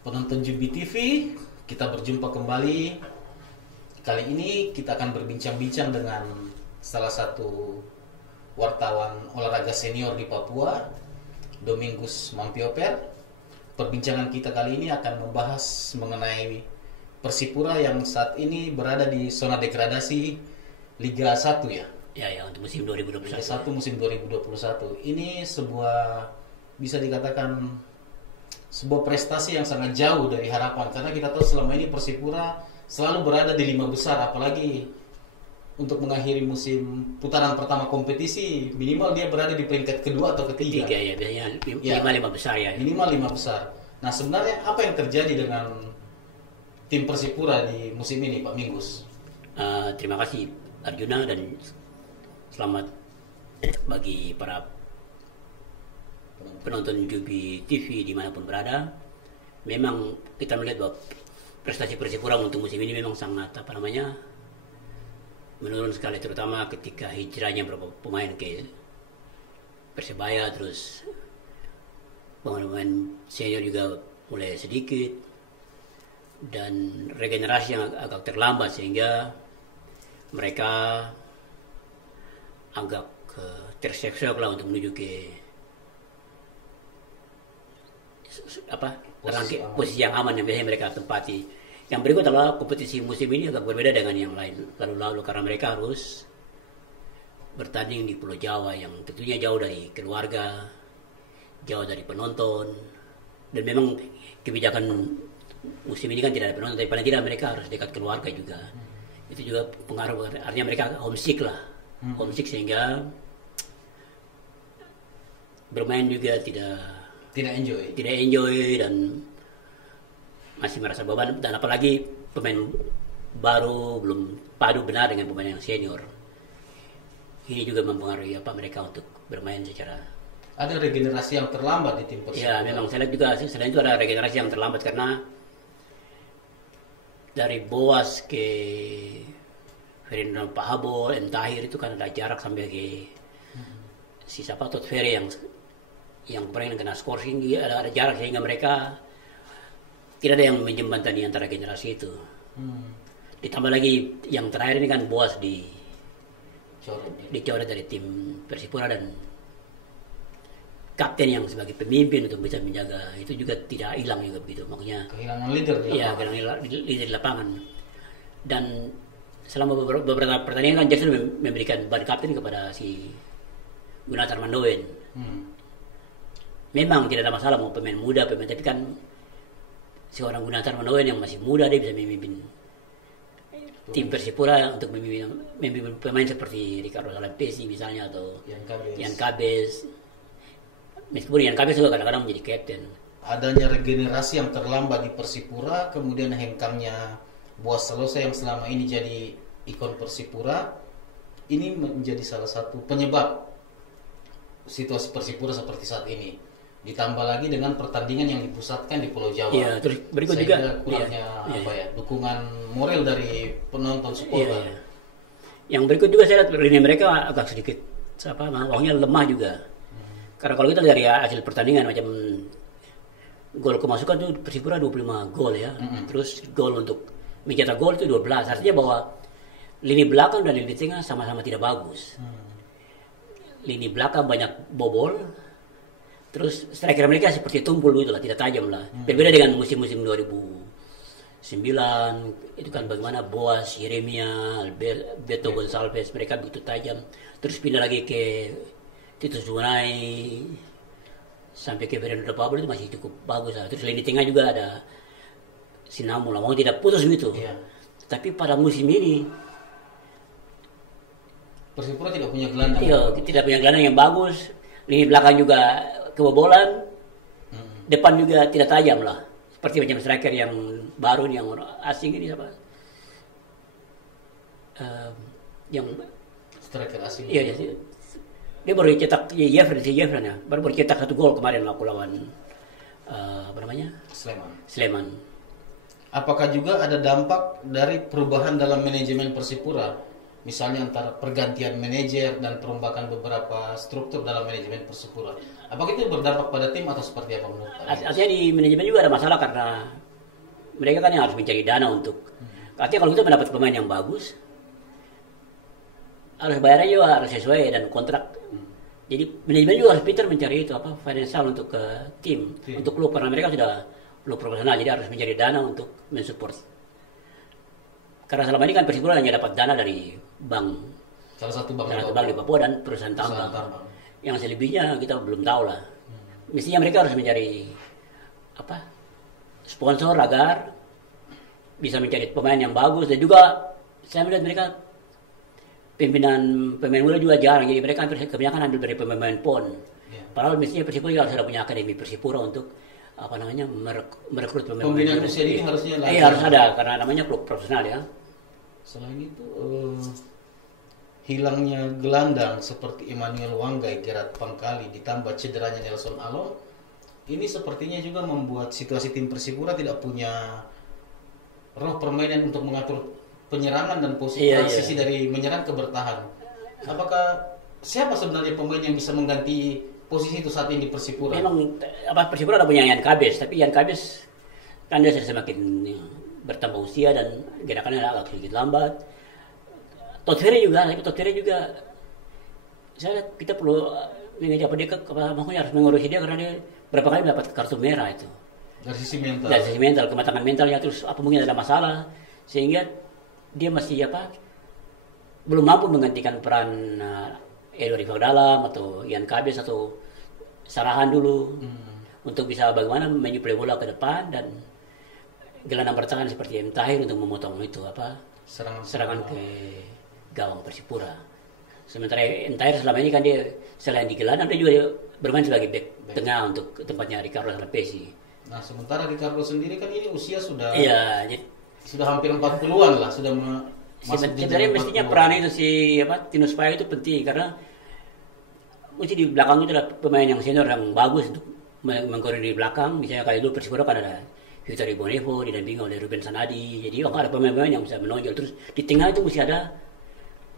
Penonton Jubi TV, kita berjumpa kembali. Kali ini kita akan berbincang-bincang dengan salah satu wartawan olahraga senior di Papua, Domingus Mampioper. Perbincangan kita kali ini akan membahas mengenai Persipura yang saat ini berada di zona degradasi Liga 1 ya. Ya, untuk musim 2021. Liga 1 musim 2021. Ini sebuah, bisa dikatakan sebuah prestasi yang sangat jauh dari harapan, karena kita tahu selama ini Persipura selalu berada di 5 besar, apalagi untuk mengakhiri musim putaran pertama kompetisi minimal dia berada di peringkat kedua atau ketiga. Ya, biasanya lima besar ya. Minimal 5 besar. Nah, sebenarnya apa yang terjadi dengan tim Persipura di musim ini, Pak Mingus? Terima kasih Arjuna, dan selamat bagi para penonton Jubi TV dimanapun berada. Memang kita melihat bahwa prestasi Persipura untuk musim ini memang sangat menurun sekali, terutama ketika hijrahnya beberapa pemain ke Persebaya, terus pemain senior juga mulai sedikit, dan regenerasi yang agak terlambat sehingga mereka agak terseok-seok lah untuk menuju ke posisi yang aman yang biasanya mereka tempati. Yang berikut adalah kompetisi musim ini agak berbeda dengan yang lalu karena mereka harus bertanding di Pulau Jawa yang tentunya jauh dari keluarga, jauh dari penonton, dan memang kebijakan musim ini kan tidak ada penonton, tapi paling tidak mereka harus dekat keluarga juga. Itu juga pengaruh, artinya mereka homesick lah, homesick sehingga bermain juga tidak enjoy dan masih merasa beban, dan apalagi pemain baru belum padu benar dengan pemain yang senior. Ini juga mempengaruhi mereka untuk bermain secara. Ada regenerasi yang terlambat di tim Persipura. Ya, memang saya lihat juga selain itu ada regenerasi yang terlambat karena dari Boas ke Ferdinand Pahabol, Entahir itu kan ada jarak sampai ke si Tot Ferry yang pernah kena skor tinggi, ada jarak sehingga mereka tidak ada yang menjembatani antara generasi itu. Ditambah lagi yang terakhir ini kan Boas dicoret dari tim Persipura, dan kapten yang sebagai pemimpin untuk bisa menjaga itu juga tidak hilang juga begitu. Makanya kehilangan leader di lapangan. Iya, kehilangan leader di lapangan. Dan selama beberapa pertandingan kan Jackson memberikan ban kapten kepada si Gunnar Mandoen. Memang tidak ada masalah mau pemain muda, tapi kan seorang Gunnar Mandoen yang masih muda, dia bisa memimpin tim Persipura untuk memimpin pemain seperti Ricardo Salampesi misalnya, atau Ian Kabes. Meskipun Ian Kabes juga kadang-kadang menjadi kapten. Adanya regenerasi yang terlambat di Persipura, kemudian hengkangnya Boas Salosa yang selama ini jadi ikon Persipura, ini menjadi salah satu penyebab situasi Persipura seperti saat ini. Ditambah lagi dengan pertandingan yang dipusatkan di Pulau Jawa. Iya, terus berikut sehingga juga kurangnya dukungan moral dari penonton supporter. Iya. Yang berikut juga saya lihat lini mereka agak sedikit bawahnya lemah juga. Karena kalau kita dari hasil pertandingan macam gol kemasukan itu Persipura 25 gol ya. Terus gol untuk mencetak gol itu 12. Artinya bahwa lini belakang dan lini tengah sama-sama tidak bagus. Lini belakang banyak bobol. Terus striker mereka seperti tumpul gitu lah, tidak tajam lah. Berbeda dengan musim-musim 2009, itu kan bagaimana Boas, Yeremia, Alberto Gonçalves, mereka begitu tajam. Terus pindah lagi ke Titus Dunai sampai ke Ferdinand Pahabol itu masih cukup bagus lah. Terus lini tengah juga ada Sinamula, mau tidak putus gitu. Tapi pada musim ini Persipura tidak punya gelandang. Iya, tidak punya gelandang yang bagus. Lini belakang juga kebobolan, depan juga tidak tajam lah, seperti macam striker yang baru yang asing ini siapa? Yang striker asing. Iya, dia baru cetak Jeffrey ya, baru cetak 1 gol kemarin waktu lawan Sleman. Apakah juga ada dampak dari perubahan dalam manajemen Persipura? misalnya antara pergantian manajer dan perombakan beberapa struktur dalam manajemen Persipura. Apakah itu berdampak pada tim atau seperti apa menurut Anda? Artinya di manajemen juga ada masalah karena mereka kan yang harus mencari dana untuk. Artinya kalau kita mendapat pemain yang bagus, harus bayarnya juga harus sesuai dan kontrak. Jadi manajemen juga harus pintar mencari itu apa financial untuk ke tim, untuk klub karena mereka sudah klub profesional, jadi harus mencari dana untuk mensupport. Karena selama ini kan Persipura hanya dapat dana dari bank, Salah satu bank di Papua dan perusahaan tambang. Yang selebihnya kita belum tahu lah. Mestinya mereka harus mencari apa sponsor agar bisa mencari pemain yang bagus, dan juga saya melihat mereka pemain muda juga jarang, jadi mereka kebanyakan ambil dari pemain PON. Padahal mestinya Persipura juga harus punya akademi Persipura untuk apa namanya merekrut pemain. Pembinaan usia ini harusnya harus ada karena namanya klub profesional ya. Selain itu hilangnya gelandang seperti Emmanuel Wanggai, Gerard Pangkali ditambah cederanya Nelson Alom, ini sepertinya juga membuat situasi tim Persipura tidak punya roh permainan untuk mengatur penyerangan dan posisi transisi dari menyerang ke bertahan. Apakah siapa sebenarnya pemain yang bisa mengganti posisi itu saat ini di Persipura? Memang Persipura ada punya Yan Kabes, tapi Yan Kabes kan dia semakin bertambah usia dan gerakannya agak sedikit lambat. Totere juga saya lihat kita perlu mengajak dia makanya harus mengurusi dia karena dia berapa kali mendapat kartu merah itu. Dari sisi mental. Dari sisi mental, kematangan mentalnya, terus apa mungkin ada masalah sehingga dia masih belum mampu menggantikan peran Edo Rival Dalam atau Yan Kabes atau Sarahan dulu untuk bisa bagaimana menyuplai bola ke depan dan gelandang bertahan seperti M. Tahir untuk memotong itu serangan ke gawang Persipura. Sementara M. Tahir selama ini kan dia selain di gelandang dia juga bermain sebagai back tengah untuk tempatnya Ricardo Salapesi. Nah sementara Ricardo sendiri kan ini usia sudah sudah hampir 40-an lah, sudah sebenarnya mestinya peran itu Tinus Paya itu penting karena mesti di belakang itu ada pemain yang senior yang bagus untuk mengkoordinir di belakang. Misalnya kali dulu Persipura kan ada Victor Bonevo didampingi oleh Ruben Sanadi, jadi ada pemain-pemain yang bisa menonjol. Terus di tengah itu mesti ada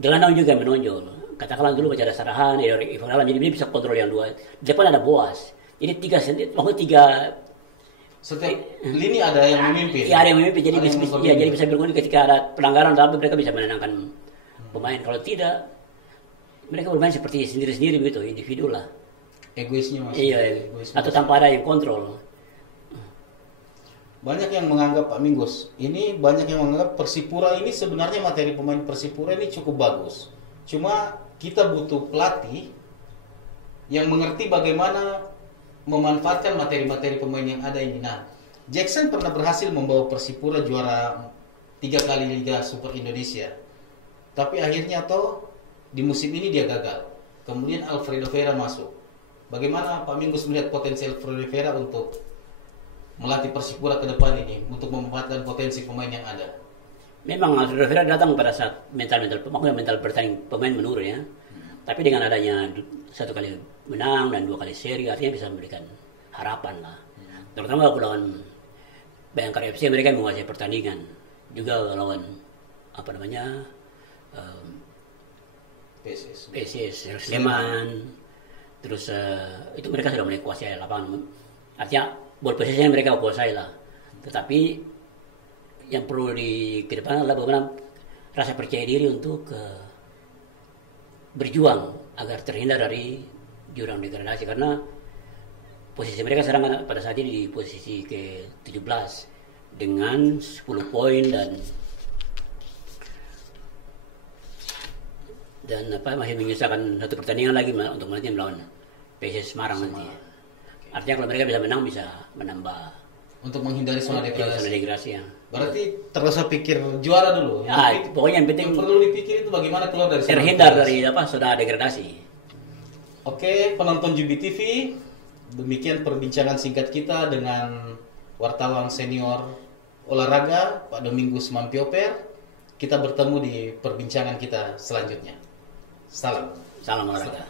gelandang juga yang menonjol. Katakanlah dulu macam ada Sarahan, Ivan Alam, jadi dia bisa kontrol yang dua. Di depan ada Boas, jadi tiga setiap lini ada yang memimpin. Iya, ada yang memimpin. Jadi bisa berguna ketika ada pelanggaran tapi mereka bisa menenangkan pemain. Kalau tidak, mereka bermain seperti sendiri-sendiri begitu, individu lah. Egoisnya masih. Iya, atau tanpa ada yang kontrol. Banyak yang menganggap Pak Minggos, banyak yang menganggap Persipura ini sebenarnya materi pemain Persipura ini cukup bagus. Cuma kita butuh pelatih yang mengerti bagaimana memanfaatkan materi-materi pemain yang ada ini. Nah, Jackson pernah berhasil membawa Persipura juara 3 kali Liga Super Indonesia. Tapi akhirnya di musim ini dia gagal. Kemudian Alfredo Vera masuk. Bagaimana Pak Minggos melihat potensi Alfredo Vera untuk melatih Persipura ke depan ini, untuk memanfaatkan potensi pemain yang ada? Memang Alfredo Vera datang pada saat mental bertanding pemain menurun ya. Tapi dengan adanya 1 kali menang dan 2 kali seri, artinya bisa memberikan harapan lah. Terutama lawan Bayangkara FC mereka menguasai pertandingan. Juga lawan PSS Sleman. Terus itu mereka sudah mulai kuasai lapangan. Artinya ball possession mereka kuasai lah. Tetapi yang perlu ke depan adalah bagaimana rasa percaya diri untuk berjuang agar terhindar dari jurang degradasi, karena posisi mereka sekarang pada saat ini di posisi ke-17 dengan 10 poin dan masih menyisakan 1 pertandingan lagi untuk nanti melawan PSS Semarang nanti. Artinya kalau mereka bisa menang bisa menambah untuk menghindari zona degradasi ya. Berarti terus pikir juara dulu. Pokoknya yang penting yang perlu dipikir itu bagaimana keluar dari terhindar dari zona degradasi. Oke, penonton Jubi TV, demikian perbincangan singkat kita dengan wartawan senior olahraga Pak Domingus Mampioper. Kita bertemu di perbincangan kita selanjutnya. Salam olahraga.